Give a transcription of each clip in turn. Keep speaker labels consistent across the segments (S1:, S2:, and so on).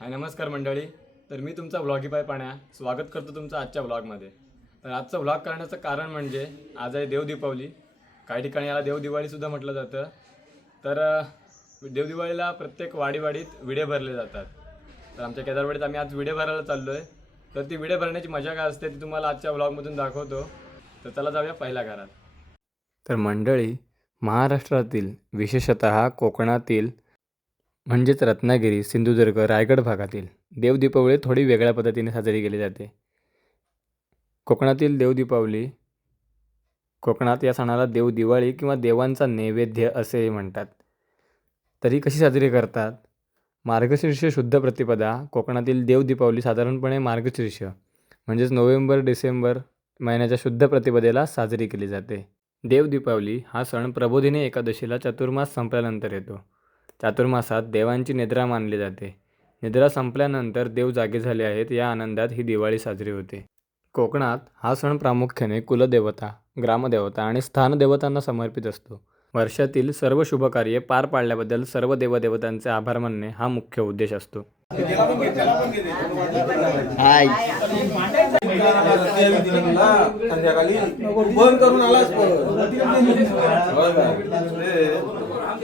S1: हाय नमस्कार मंडळी. तर मी तुमचा व्लॉगीपाय पाण्या स्वागत करतो तुमचं आजच्या व्लॉगमध्ये. तर आजचा व्लॉग करण्याचं कारण म्हणजे आज आहे देवदीपावली काही ठिकाणी याला देव दिवाळीसुद्धा म्हटलं जातं. तर देवदिवाळीला प्रत्येक वाडीवाडीत विडे भरले जातात. तर आमच्या केदारवाडीत आम्ही आज विडे भरायला चाललो आहे तर ती विडे भरण्याची मजा काय असते ती तुम्हाला आजच्या व्लॉगमधून दाखवतो. तर चला जाऊया पहिल्या घरात. तर मंडळी महाराष्ट्रातील विशेषतः कोकणातील म्हणजेच रत्नागिरी सिंधुदुर्ग रायगड भागातील देवदीपावली थोडी वेगळ्या पद्धतीने साजरी केली जाते. कोकणातील देवदीपावली कोकणात या सणाला देव दिवाळी किंवा देवांचा नैवेद्य असेही म्हणतात. तरी कशी साजरी करतात? मार्गशीर्ष शुद्ध प्रतिपदा कोकणातील देवदीपावली साधारणपणे मार्गशीर्ष म्हणजेच नोव्हेंबर डिसेंबर महिन्याच्या शुद्ध प्रतिपदेला साजरी केली जाते. देवदीपावली हा सण प्रबोधिनी एकादशीला चतुर्मास संपल्यानंतर येतो. चातुर्मासात देवांची निद्रा मानली जाते. निद्रा संपल्यानंतर देव जागे झाले आहेत या आनंदात ही दिवाळी साजरी होते. कोकणात हा सण प्रामुख्याने कुलदेवता ग्रामदेवता आणि स्थानदेवतांना समर्पित असतो. वर्षातील सर्व शुभकार्ये पार पाडल्याबद्दल सर्व देवदेवतांचे आभार मानणे हा मुख्य उद्देश असतो.
S2: संध्याकाळी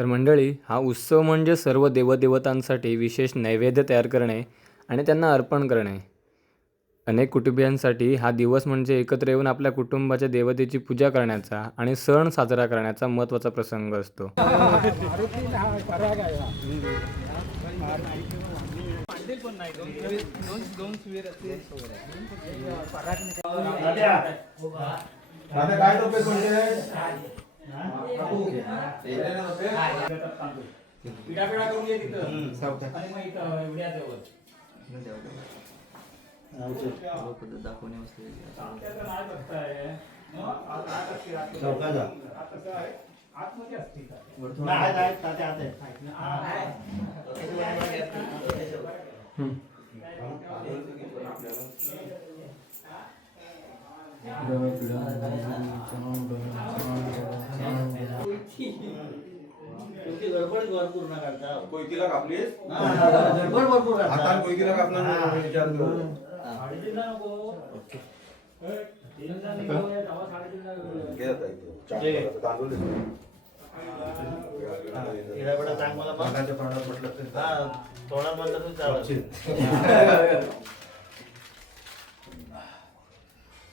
S1: तर मंडळी हा उत्सव म्हणजे सर्व देवदेवतांसाठी विशेष नैवेद्य तयार करणे आणि त्यांना अर्पण करणे. अनेक कुटुंबियांसाठी हा दिवस म्हणजे एकत्र येऊन आपल्या कुटुंबाच्या देवतेची पूजा करण्याचा आणि सण साजरा करण्याचा महत्त्वाचा प्रसंग असतो.
S2: काय टोपे करून घे तिथं कापलीस हातान कोयतीला कापणार विचारतो घे आता इथे. चार तांदूळ दे. हाताच्या प्राणात म्हटलं तर पक्षी. घेस टाक तांदूळ. तांदूळ भरलेले आहेत. घ्या. मसाला वगैरे करून व्यवस्थित करा. आणि सर्वांना कुठली ठेवा. हे उचले. तुळशी ठेव. याला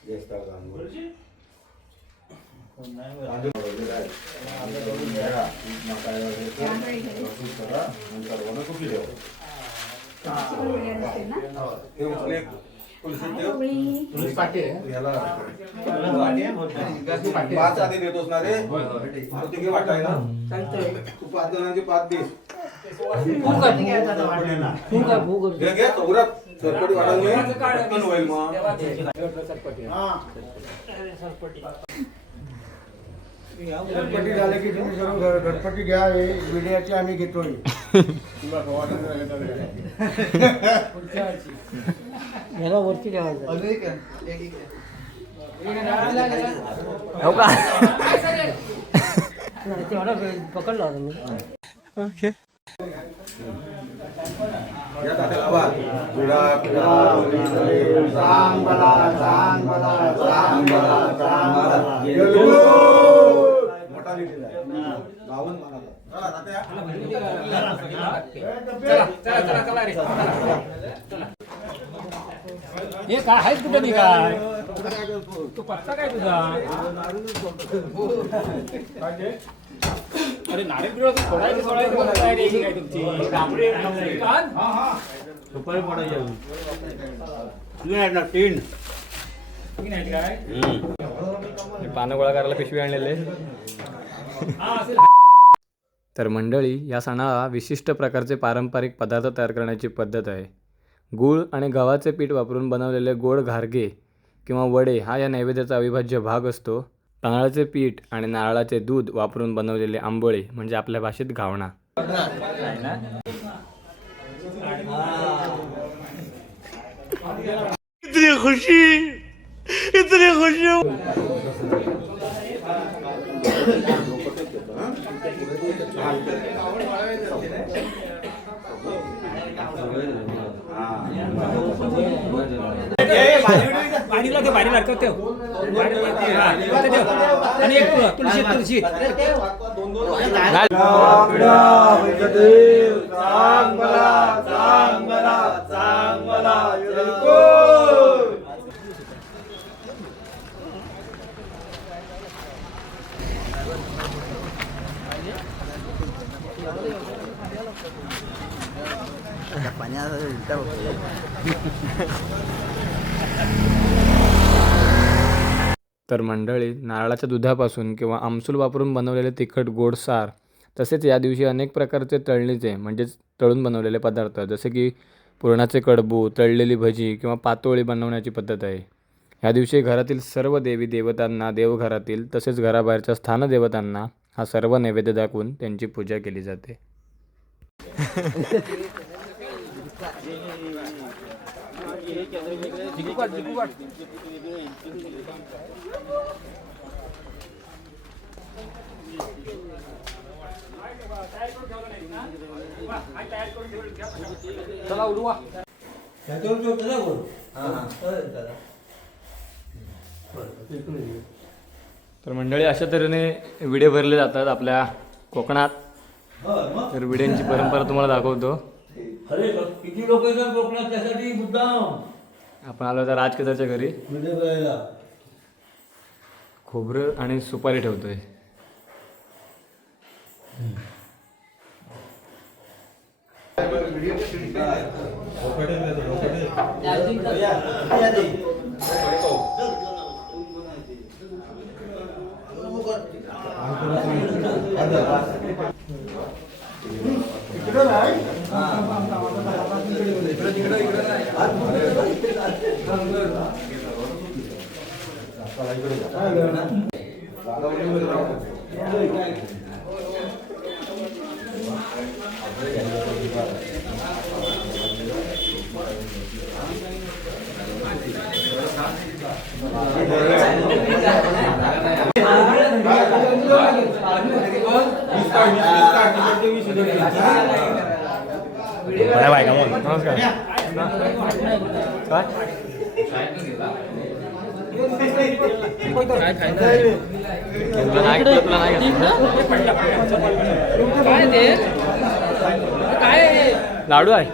S2: पाच आधी देतोस ना रे तू तिघे वाटायला तू पाच जणांची पाच देस घे घे चौरात सरपटी होईल मग.
S3: गणपती झाले की तुम्ही सर्व गणपती घ्या हे मीडियाचे आम्ही घेतोय. याला वरती पकडला मी.
S2: या सांग मला, सांग मला, सांग मला, सांग मला. मोठा लिहिलेला आहे.
S4: हे काय आहेत कुठे नाही काय तू पत्ता काय तुझा अरे नारळ बिरळ सोडायचं कोण काय रे ही काय तुमची? कान? ती नाही काय?
S1: पानं गोळा करायला पिशवी आणलेले.
S4: हा असेल.
S1: तर मंडळी या सणाला विशिष्ट प्रकारचे पारंपरिक पदार्थ तयार करण्याची पद्धत आहे. गूळ आणि गव्हाचे पीठ वापरून बनवलेले गोड घारगे किंवा वडे हा या नैवेद्याचा अविभाज्य भाग असतो. तांदळाचे पीठ आणि नारळाचे दूध वापरून बनवलेले आंबोळे म्हणजे आपल्या भाषेत घावणा.
S4: इतनी खुशी इतनी खुशी हो। बारी लाडकं, हा, इथं ठेव. आणि एक तुळशी तुळशी.
S1: तर मंडळी नारळाच्या दुधापासून किंवा आमसूल वापरून बनवलेले तिखट गोड सार तसेच या दिवशी अनेक प्रकारचे तळणीचे म्हणजेच तळून बनवलेले पदार्थ जसे की पुरणाचे कडबू तळलेली भजी किंवा पातोळी बनवण्याची पद्धत आहे. ह्या दिवशी घरातील सर्व देवी देवतांना देवघरातील तसेच घराबाहेरच्या स्थानदेवतांना हा सर्व नैवेद्य दाखवून त्यांची पूजा केली जाते.
S4: चला उडवा
S3: त्याच्यावर
S1: तर मंडळी अशा तऱ्हेने विडे भरले जातात आपल्या कोकणात. तर विड्यांची परंपरा तुम्हाला दाखवतो.
S3: अरे किती लोक येतात कोकणात? त्यासाठी मुद्दाम.
S1: आपण आलो आता राजकेदारच्या घरी.
S3: व्हिडिओ करायला
S1: खोबरं आणि सुपारी ठेवतोय. नमस्कार काय तुला नाही तुला नाही
S4: काय ते काय आहे?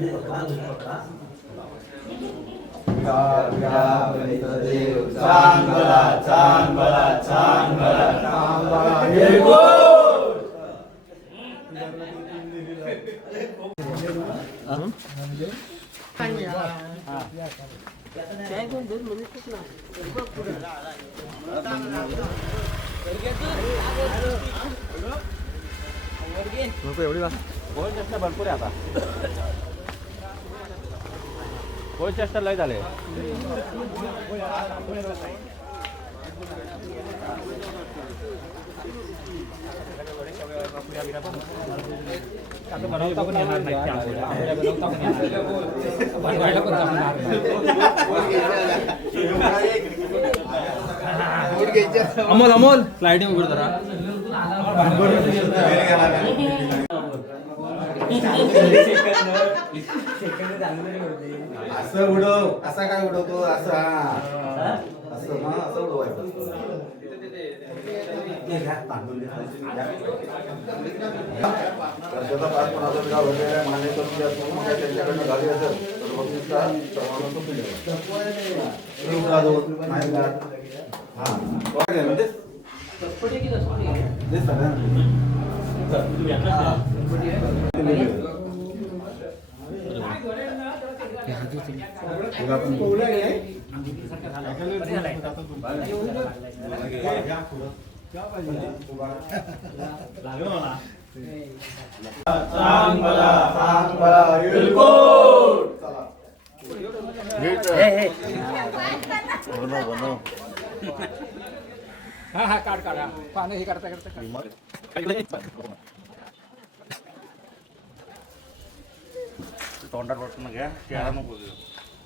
S1: लाडू आहे
S4: भरपूर आहे आता कोण चेष्टा लय झाले बनवता पण येणार नाही त्या आंबोळ्या. आंबोळ्या बनवता पण येणार नाही. पण जमणार नाही. अमोल अमोल. स्लायडिंग उघड जरा.
S2: असं उडव असा काय उडवतो असं हा असं मग असं उडवायचं तांदूळ. वर्षाचा पाच पन्नास गाव वगैरे मान्य करून द्या तुम्ही काय त्यांच्याकडनं झाली असेल तर सर्वांना. हे नाही का? हा. म्हणजे? ते सगळ्यांना.
S4: हा हा काढ काढ हा. पानं हे करता करता काढ.
S5: तोंडात वाटून घ्या चेहरा नको देऊ.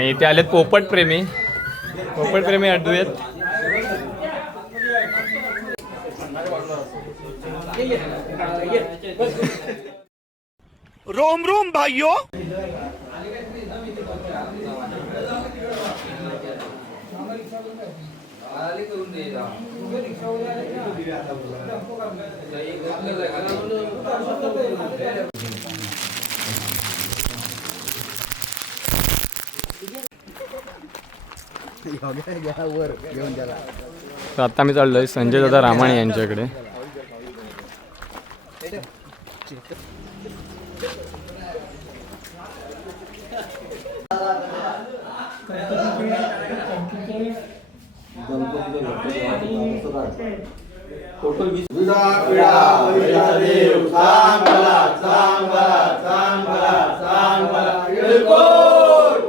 S1: आणि इथे आलेत पोपट प्रेमी. पोपट प्रेमी अड्डूयत.
S5: रोम रोम भाइयों
S1: तर आता मी चाललोय संजय दादा रामाणे यांच्याकडे.
S2: विडा पिडा वैरा देव सांग मला सांग मला सांग मला सांग मला येळकोट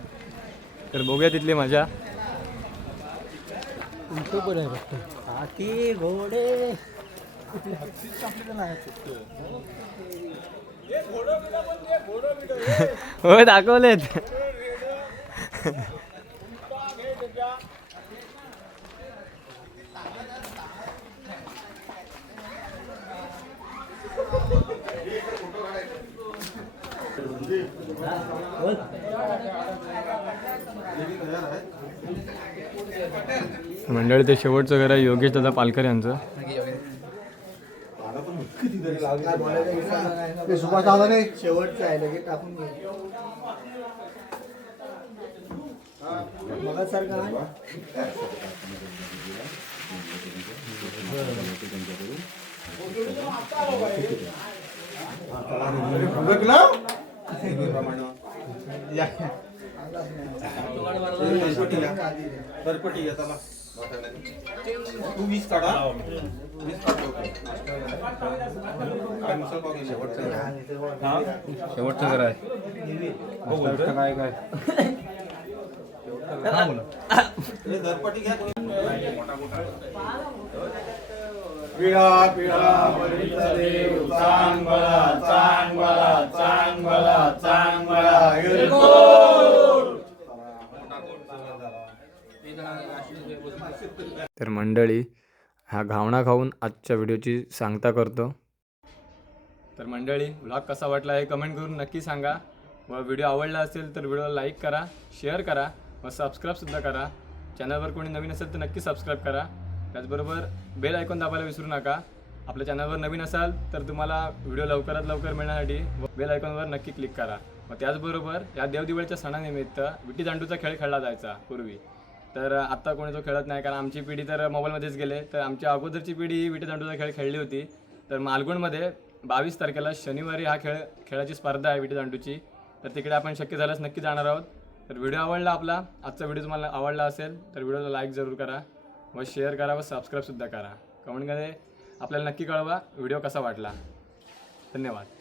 S1: तर बघूया तिथली मजा.
S4: हाती घोडे.
S1: होय दाखवलेत. मंडळी ते शेवटचं घर आहे योगेश दादा पालकर यांचं.
S3: शेवटचं आहे लगेच टाकून
S2: घरपट्टी घ्या चला. तू वीस काढा. वीस शेवटचं
S1: शेवटचं घर आहे. काय काय?
S2: हे घरपट्टी घ्या. पिळा पिळा मला सांग मला सांग मला येळकोट
S1: तर मंडळी हा घावणा खाऊन आजच्या व्हिडिओची सांगता करतो. तर मंडळी व्लॉग कसा वाटला हे कमेंट करून नक्की सांगा. व व्हिडिओ आवडला असेल तर व्हिडिओला लाईक करा शेअर करा व सबस्क्राईबसुद्धा करा. चॅनलवर कोणी नवीन असेल तर नक्की सबस्क्राईब करा. त्याचबरोबर बेल ऐकून दाबायला विसरू नका. आपल्या चॅनलवर नवीन असाल तर तुम्हाला व्हिडिओ लवकरात लवकर मिळण्यासाठी बेल आयकॉनवर नक्की क्लिक करा. व त्याचबरोबर या देवदिवाळीच्या सणानिमित्त विटी दांडूचा खेळ खेळला जायचा पूर्वी. तर आत्ता कोणी तो खेळत नाही कारण आमची पिढी तर मोबाईलमध्येच गेले. तर आमच्या अगोदरची पिढी विटीदांडूचा खेळ खेळली होती. तर मालगुणमध्ये बावीस तारखेला शनिवारी हा खेळ खेळाची स्पर्धा आहे विटीदांडूची तर तिकडे आपण शक्य झाल्यास नक्की जाणार आहोत. तर व्हिडिओ आवडला आपला आजचा व्हिडिओ तुम्हाला आवडला असेल तर व्हिडिओला लाईक जरूर करा व शेअर करा व सबस्क्राईबसुद्धा करा. कमेंटमध्ये आपल्याला नक्की कळवा व्हिडिओ कसा वाटला. धन्यवाद.